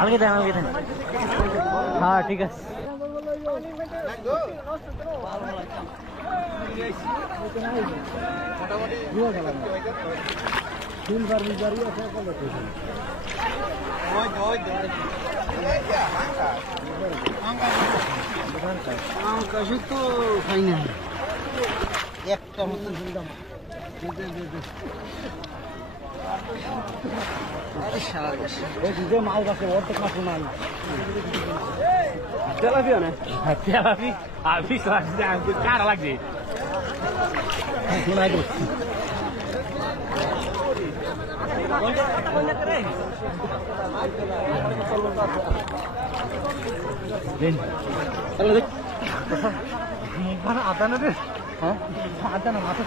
আলগে দেন হ্যাঁ ঠিক আছে তো খাই না একটা মতন মাছ আছে অর্ধেক মাছ নাই তেলাপিও না তেলাপি আফি কারা লাগছে আদা না রে হ্যাঁ আদা না মাছ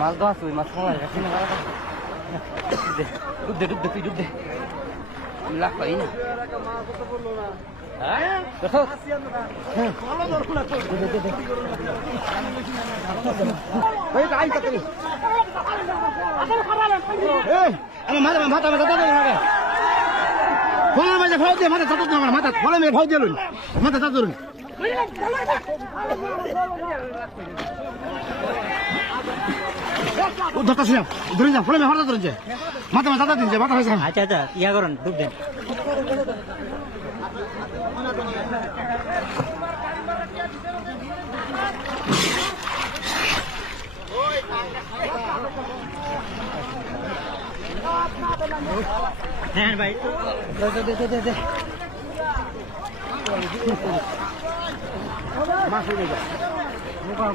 মাছ তো আছে মাছ খাওয়া যাচ্ছে না ডুব দে তুই ডুব দে লাখ পাই না দেখো আচ্ছা আচ্ছা ইয়া করেন ডুব দেন হ্যাঁ ভাই দে মাছ উড়ে যায় বোকা